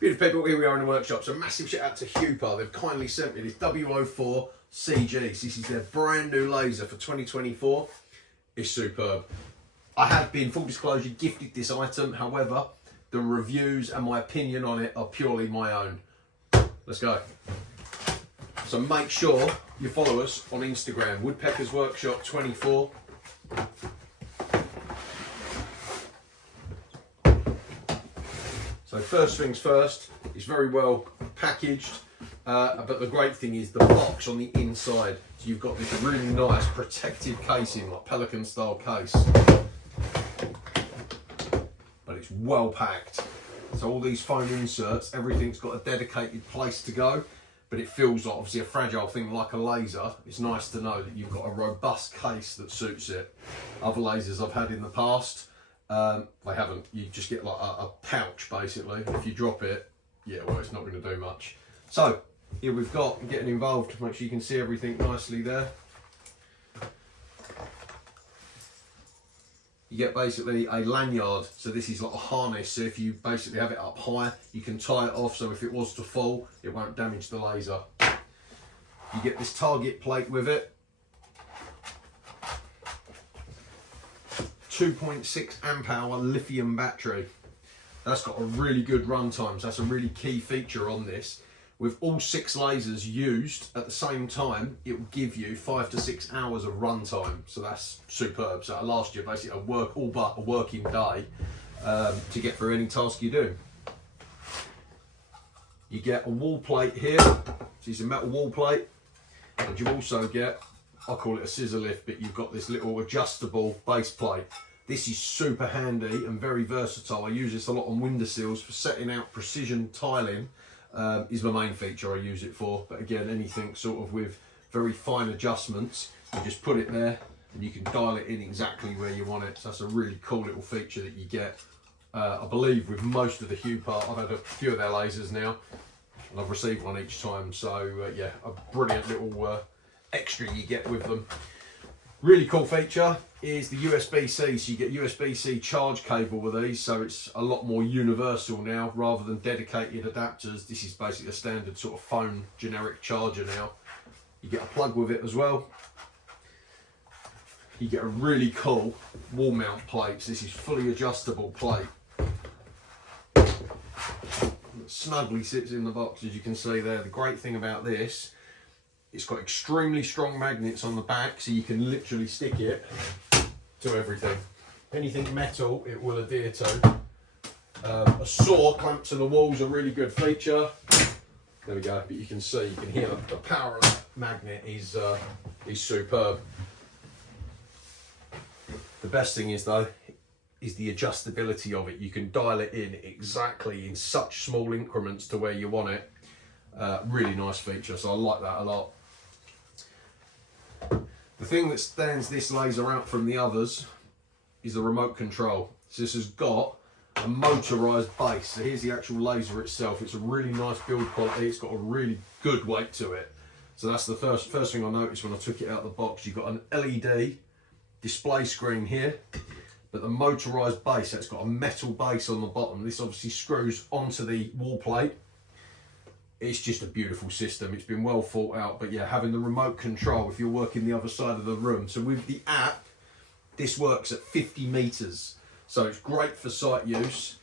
Beautiful people, here we are in the workshop. So massive shout out to Huepar. They've kindly sent me this W04CG. So this is their brand new laser for 2024. It's superb. I have been, full disclosure, gifted this item. However, the reviews and my opinion on it are purely my own. Let's go. So make sure you follow us on Instagram, Woodpeckers Workshop 24. So first things first, it's very well packaged, but the great thing is the box on the inside. So you've got this really nice protective casing, like Pelican style case, but it's well packed. So all these foam inserts, everything's got a dedicated place to go, but it feels like obviously a fragile thing like a laser. It's nice to know that you've got a robust case that suits it. Other lasers I've had in the past, they haven't. You just get like a pouch basically. If you drop it, yeah, well, it's not going to do much. So here we've got getting involved. Make sure you can see everything nicely there. You get basically a lanyard. So this is like a harness. So if you basically have it up high, you can tie it off. So if it was to fall, it won't damage the laser. You get this target plate with it. 2.6 amp hour lithium battery. That's got a really good run time, so that's a really key feature on this. With all 6 lasers used at the same time, it will give you 5 to 6 hours of run time, so that's superb. So it'll last you basically all but a working day to get through any task you do. You get a wall plate here, so it's a metal wall plate, and you also get, I call it a scissor lift, but you've got this little adjustable base plate. This is super handy and very versatile. I use this a lot on windowsills for setting out precision tiling. Is the main feature I use it for. But again, anything sort of with very fine adjustments, you just put it there and you can dial it in exactly where you want it. So that's a really cool little feature that you get. I believe with most of the Huepar, I've had a few of their lasers now, and I've received one each time. So yeah, a brilliant little extra you get with them. Really cool feature is the USB-C, so you get USB-C charge cable with these, so it's a lot more universal now rather than dedicated adapters. This is basically a standard sort of phone generic charger now. You get a plug with it as well. You get a really cool wall mount plate. So this is fully adjustable plate. It snugly sits in the box, as you can see there. The great thing about this, it's got extremely strong magnets on the back, so you can literally stick it to everything. Anything metal, it will adhere to. A saw clamped to the wall is a really good feature. There we go, but you can see, you can hear the power of that magnet is superb. The best thing is though, is the adjustability of it. You can dial it in exactly in such small increments to where you want it. Really nice feature, so I like that a lot. The thing that stands this laser out from the others is the remote control. So this has got a motorised base. So here's the actual laser itself. It's a really nice build quality. It's got a really good weight to it. So that's the first thing I noticed when I took it out of the box. You've got an LED display screen here, but the motorised base, it's got a metal base on the bottom. This obviously screws onto the wall plate. It's just a beautiful system. It's been well thought out, but yeah, having the remote control if you're working the other side of the room. So with the app, this works at 50 meters. So it's great for site use.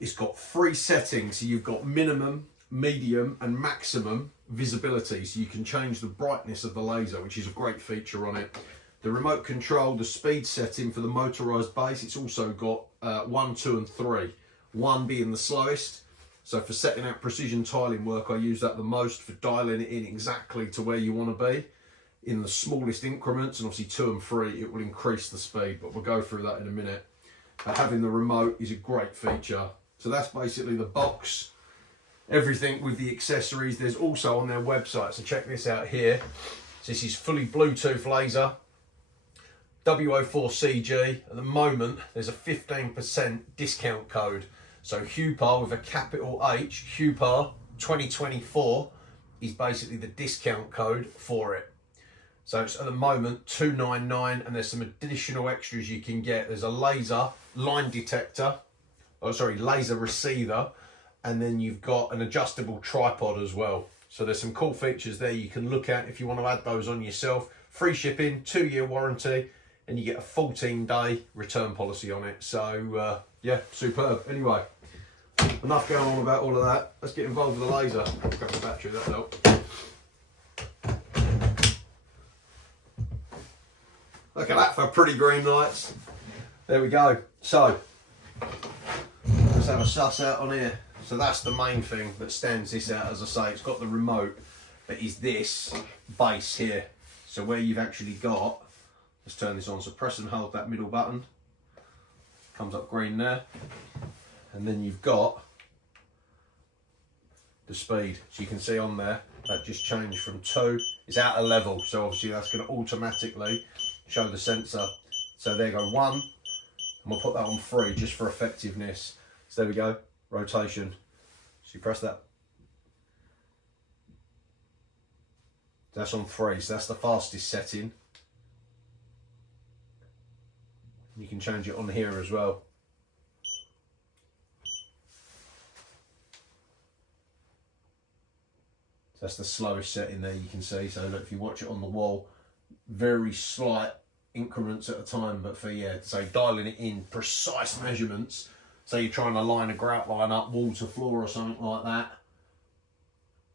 It's got 3 settings. So you've got minimum, medium and maximum visibility. So you can change the brightness of the laser, which is a great feature on it. The remote control, the speed setting for the motorized base, it's also got 1, 2 and 3. 1 being the slowest. So for setting out precision tiling work, I use that the most for dialing it in exactly to where you want to be in the smallest increments, and obviously 2 and 3, it will increase the speed, but we'll go through that in a minute. But having the remote is a great feature. So that's basically the box, everything with the accessories. There's also on their website, so check this out here. So this is fully Bluetooth laser, W04CG. At the moment, there's a 15% discount code. So Huepar with a capital H, Huepar 2024 is basically the discount code for it. So it's at the moment $299, and there's some additional extras you can get. There's a laser line detector, laser receiver, and then you've got an adjustable tripod as well. So there's some cool features there you can look at if you want to add those on yourself. Free shipping, 2-year warranty, and you get a 14-day return policy on it. So yeah, superb. Anyway, enough going on about all of that. Let's get involved with the laser. Grab the battery, that'll help. Look at that for pretty green lights. There we go. So let's have a suss out on here. So that's the main thing that stands this out. As I say, it's got the remote, but is this base here. So where you've actually got, let's turn this on. So press and hold that middle button. Comes up green there. And then you've got the speed. So you can see on there, that just changed from 2. It's out of level. So obviously that's going to automatically show the sensor. So there you go, 1. And we'll put that on 3 just for effectiveness. So there we go, rotation. So you press that. That's on 3, so that's the fastest setting. You can change it on here as well. So that's the slowest setting there, you can see. So look, if you watch it on the wall, very slight increments at a time, but for, yeah, so dialing it in, precise measurements. So you're trying to line a grout line up, wall to floor or something like that.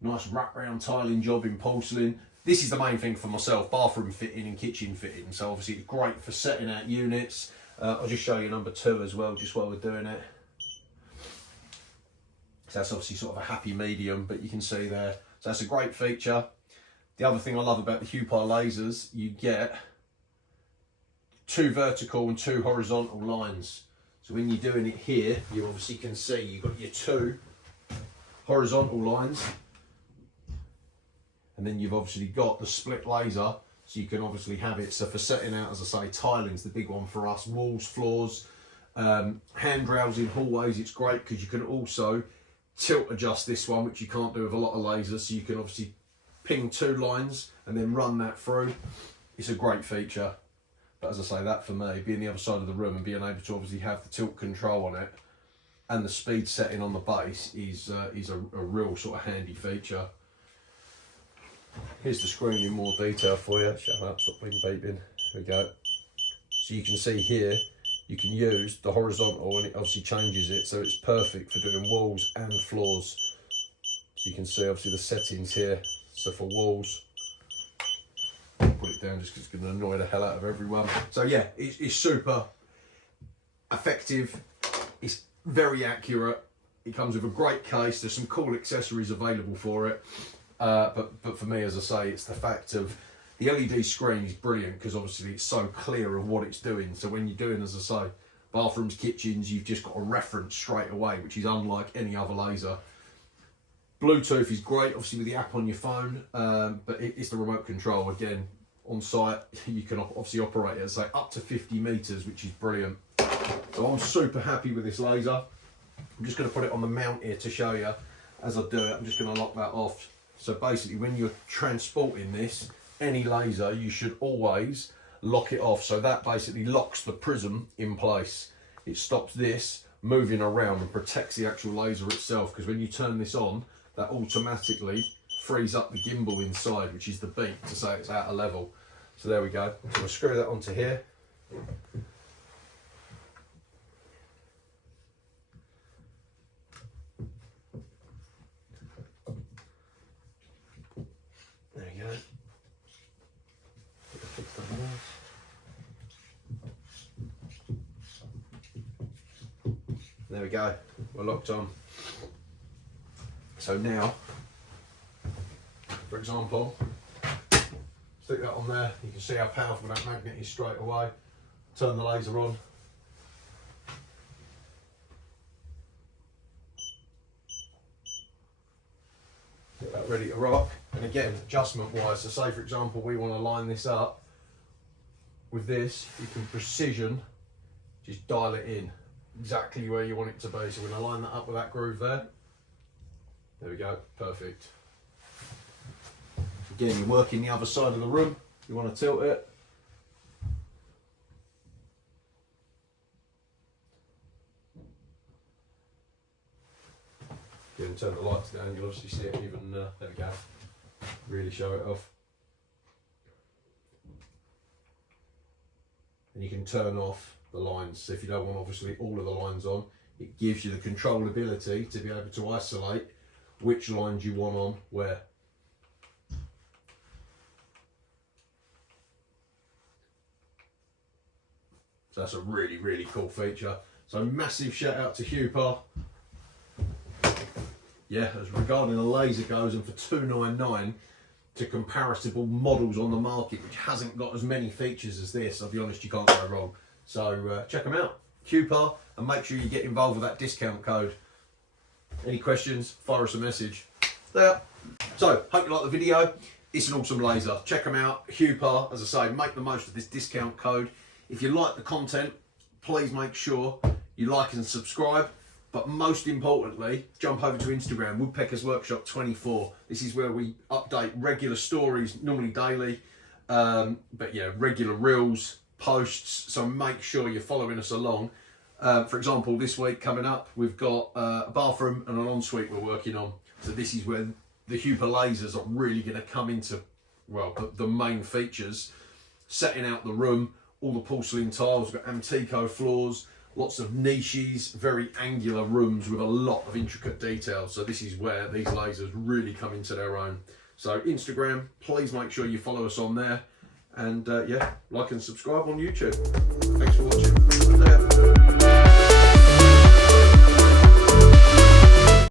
Nice wrap-round tiling job in porcelain. This is the main thing for myself, bathroom fitting and kitchen fitting. So obviously it's great for setting out units. I'll just show you number 2 as well, just while we're doing it. So that's obviously sort of a happy medium, but you can see there. So that's a great feature. The other thing I love about the Huepar lasers, you get 2 vertical and 2 horizontal lines. So when you're doing it here, you obviously can see you've got your 2 horizontal lines, and then you've obviously got the split laser, so you can obviously have it. So for setting out, as I say, tiling's the big one for us, walls, floors, handrails in hallways. It's great because you can also tilt adjust this one, which you can't do with a lot of lasers. So you can obviously ping 2 lines and then run that through. It's a great feature. But as I say, that for me, being the other side of the room and being able to obviously have the tilt control on it and the speed setting on the base is a real sort of handy feature. Here's the screen in more detail for you. Shut up, stop being beeping. Here we go. So you can see here, you can use the horizontal and it obviously changes it. So it's perfect for doing walls and floors. So you can see obviously the settings here. So for walls, put it down just because it's going to annoy the hell out of everyone. So yeah, it's super effective. It's very accurate. It comes with a great case. There's some cool accessories available for it. But for me, as I say, it's the fact of the LED screen is brilliant because obviously it's so clear of what it's doing. So when you're doing, as I say, bathrooms, kitchens, you've just got a reference straight away, which is unlike any other laser. Bluetooth is great, obviously with the app on your phone, but it's the remote control. Again, on site, you can obviously operate it, say, up to 50 meters, which is brilliant. So I'm super happy with this laser. I'm just going to put it on the mount here to show you. As I do it, I'm just going to lock that off. So basically, when you're transporting this, any laser, you should always lock it off. So that basically locks the prism in place. It stops this moving around and protects the actual laser itself, because when you turn this on, that automatically frees up the gimbal inside, which is the beak, to say it's out of level. So there we go. So we'll screw that onto here. There you go. Get it fixed on there. There we go. We're locked on. So now, for example, stick that on there. You can see how powerful that magnet is straight away. Turn the laser on. Get that ready to rock. And again, adjustment wise, so say for example we want to line this up with this, you can precision just dial it in exactly where you want it to be. So we're going to line that up with that groove there. There we go, perfect. Again, you're working the other side of the room, you want to tilt it. you can turn the lights down, you'll obviously see it even, there we go, really show it off. And you can turn off the lines, so if you don't want obviously all of the lines on, it gives you the controllability to be able to isolate which lines you want on where. So that's a really, really cool feature. So massive shout out to Huepar. Yeah, as regarding the laser goes, and for $299 to comparable models on the market which hasn't got as many features as this, I'll be honest, you can't go wrong. So check them out, Huepar, and make sure you get involved with that discount code. Any questions, fire us a message. There. So, hope you like the video. It's an awesome laser. Check them out, Huepar. As I say, make the most of this discount code. If you like the content, please make sure you like and subscribe. But most importantly, jump over to Instagram, Woodpeckers Workshop 24. This is where we update regular stories, normally daily, but yeah, regular reels, posts. So make sure you're following us along. For example, this week coming up, we've got a bathroom and an ensuite we're working on. So this is where the Huepar lasers are really going to come into, well, the main features. Setting out the room, all the porcelain tiles, we've got Antico floors, lots of niches, very angular rooms with a lot of intricate details. So this is where these lasers really come into their own. So Instagram, please make sure you follow us on there. And yeah, like and subscribe on YouTube. Thanks for watching.